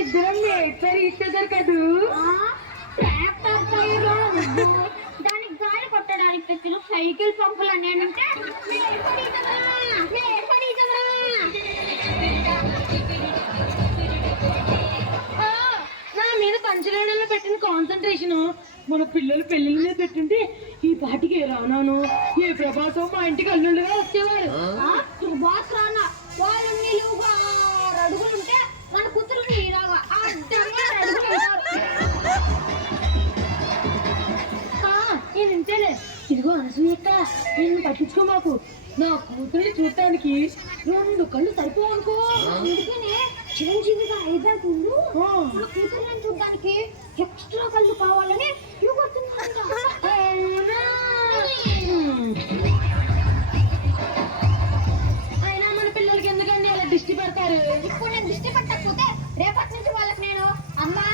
ఇద్దరం ఎట్లా ఇచ్చేదారు కదూ ట్రాక్టర్ టైర్ దానికి గాలి కొట్టడానికి తెచ్చిన సైకిల్ పంపులు నేనంటే నా మీద పంచలేడలో పెట్టిన కాన్సన్ట్రేషన్ మన పిల్లలు పెళ్లిళ్ళ మీద పెట్టింటే ఈ పాటికి ఏ రానాను ఏ ప్రభాసం మా ఇంటికి అల్లుళ్ళుగా వచ్చేవారు. సుభాష్ రానా వాళ్ళు నిలువుగా 6 అడుగులుంటే మన కూతురు నీరాగా అడ్డంగా 2 అడుగులు నేను ఇంతేలే. ఇదిగో అనసూయక్క, నేను పట్టించుకో మాకు. నా కూతురిని చూడటానికి 2 కళ్ళు సరిపోవనుకో. అందుకనే చిరంజీవిగా 5 ముందు మన కూతురుని చూడడానికి ఎక్స్ట్రా కళ్ళు కావాలని అయినా మన పిల్లలకి ఎందుకండి అలా దిష్టి పెడతారు? ఇప్పుడు నేను దిష్టి పెట్టకపోతే రేపటి నుంచి వాళ్ళకి నేను అమ్మా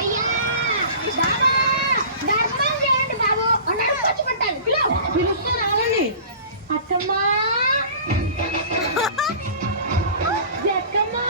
అయ్యా ధర్మం చేయండి బాబు అన్నాడు ఖర్చు పెట్టాలి. పిలుస్తే రావండి. అత్తమ్మా, జక్కమ్మా,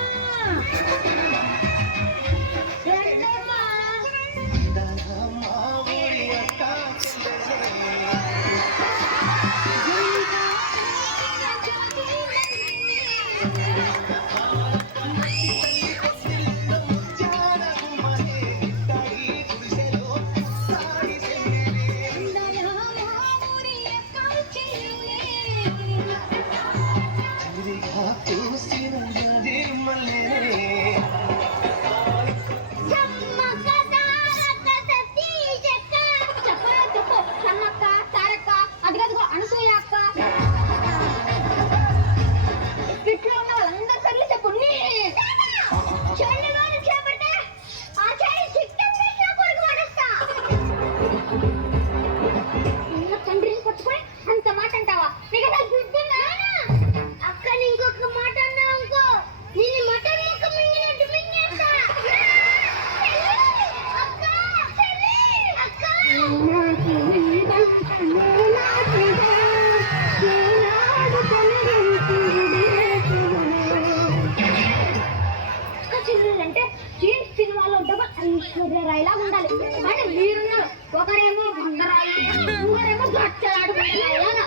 అంటే జీన్స్ సినిమాలో ఐశ్వర్య రాయిలా ఉండాలి. అంటే మీరున్నారు ఒకరేమో బండరాయి, ఇంకోరేమో గచ్చలాడుకుంటున్నారు.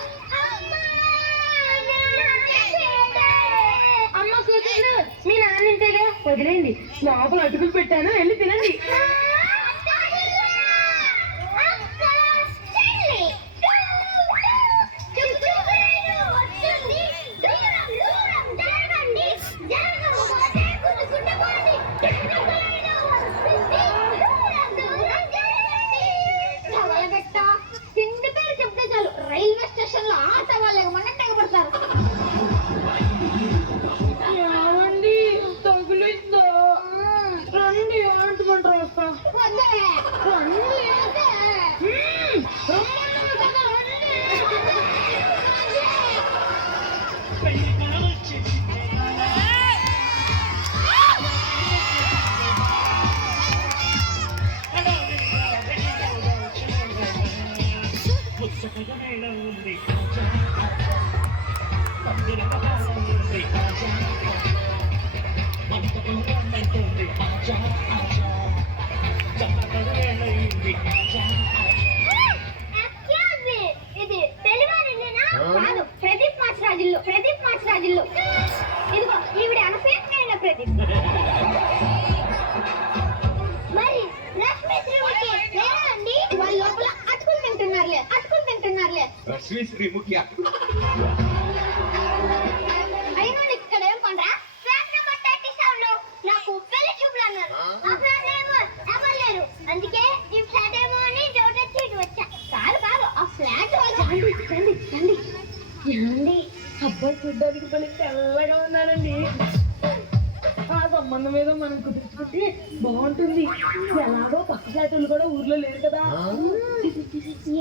అమ్మ కూతురు, మీ నాన్న ఇంతేగా వదిలేండి. లోపల అటుకులు పెట్టాను, వెళ్ళి తినండి. రైల్వే స్టేషన్ లో ఆట వాళ్ళకి మన తెగబడతారు. ఏమండి తగులుందో? రండి ఆడుకుంటారు. వస్తా రండి. ఇది తెలివారిందేనా? కాదు, ప్రదీప్ మాచిరాజుల్లో. ఇదిగో ఈవిడ అనసూయ, నేను ప్రదీప్. మరి లక్ష్మీ శ్రీముఖి లేదండి, వాళ్ళ లోపల అటుకులు తింటున్నారులే. లక్ష్మీ శ్రీముఖి అయినా ఇక్కడ ఏం పండ్రా? ఫ్లాట్ నెంబర్ 37 లో నాకు పెళ్లి చూపులు అన్నారు. ఆ ఫ్లాట్ ఏమో ఎవరు లేరు, అందుకే ఈ ఫ్లాట్ ఏమో అని డౌట్ వచ్చి ఇటు వచ్చా. కాదు ఆ ఫ్లాట్ రండి. ఏమండి, అబ్బాయి చూడ్డానికి పని తెల్లగా ఉన్నారండి. ఆ సంబంధం ఏదో మనం కుదుర్చుకుంటే బాగుంటుంది. ఎలాగో పక్క ఫ్లాట్లు కూడా ఊర్లో లేరు కదా.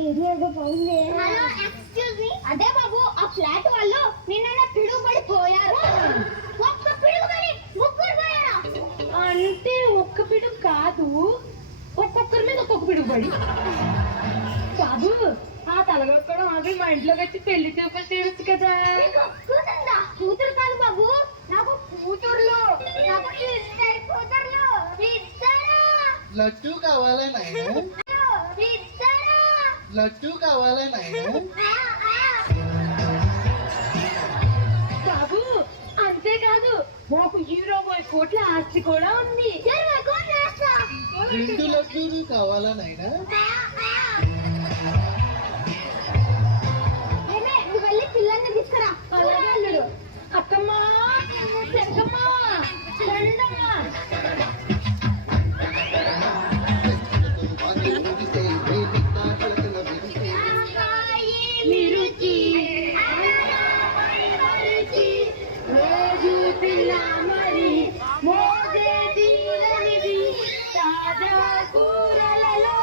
ఏదో బాగుంది. Hello, excuse me. అదే బాబు, ఆ ఫ్లాట్ వాళ్ళు నిన్న పిడుగుబడి పోయారు. ఒక్క పిడుగుబడి ముగ్గురు పోయారా? అంటే ఒక్క పిడుగు కాదు, ఒక్కొక్కరి మీద ఒక్కొక్క పిడుగు పడి. బాబు, ఆ తలగొక్కడం ఆగి మా ఇంట్లోకి వచ్చి పెళ్లి చూపులు చేయొచ్చు కదా. కూతురు కాదు బాబు, నాకు కూతుర్లు. నాకు ఇద్దరు కూతురు లడ్డు కావాలా నాయనా? ఇద్దరు. లడ్డు కావాలా నాయనా? బాబు అంతేకాదు మాకు 20 కోట్ల ఆస్తి కూడా ఉంది. 20 కోట్లు వేస్తా. 2 లడ్డూలు కావాలా నాయనా? ఏమే, నువ్వు వెళ్ళి పిల్లల్ని తీసుకురా. అలాగే అల్లుడు. అక్కమ్మా చెక్కమ్మా రండమ్మా. నిరుచి రోజు పిల్ల మరి మోసే తీరనిది తాజా కూరలలో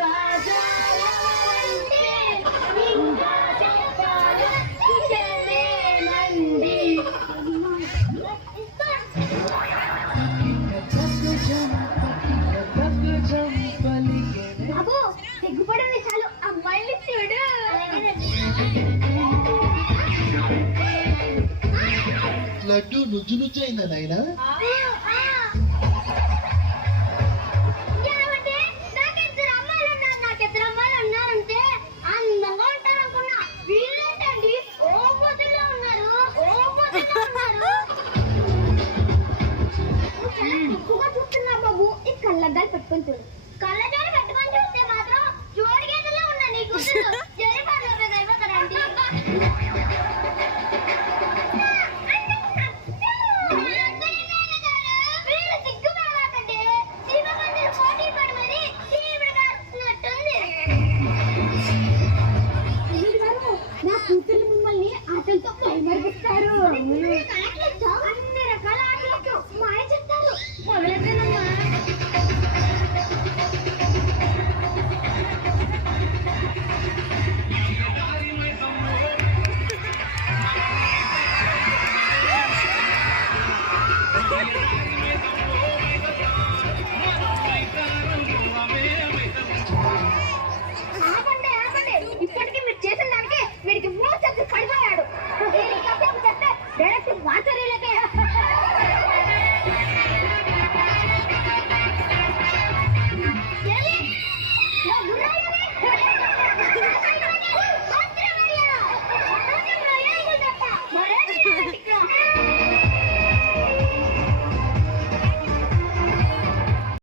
రాజా ఎవరంటే ఇంకా చెప్పాలా చికెనేనండి. బాబు సిగ్గుపడింది చాలు, అమ్మాయిని చూడు. లడ్డు నుజ్జు నుజ్జు అయిందా నాయనా? ఏమంటే నాకిద్దరు అమ్మాయిలు ఉన్నారు, నాకిద్దరు అమ్మాయిలు ఉన్నారంటే అందంగా ఉంటారు అనుకున్నా. వీళ్ళేంటండి ఓ మొదల్లో ఉన్నారు, ఓ మొదల్లో ఉన్నారు. ఎక్కువగా చూస్తున్నా బాబు, ఈ కళ్ళద్దాలు పెట్టుకొని చూడు.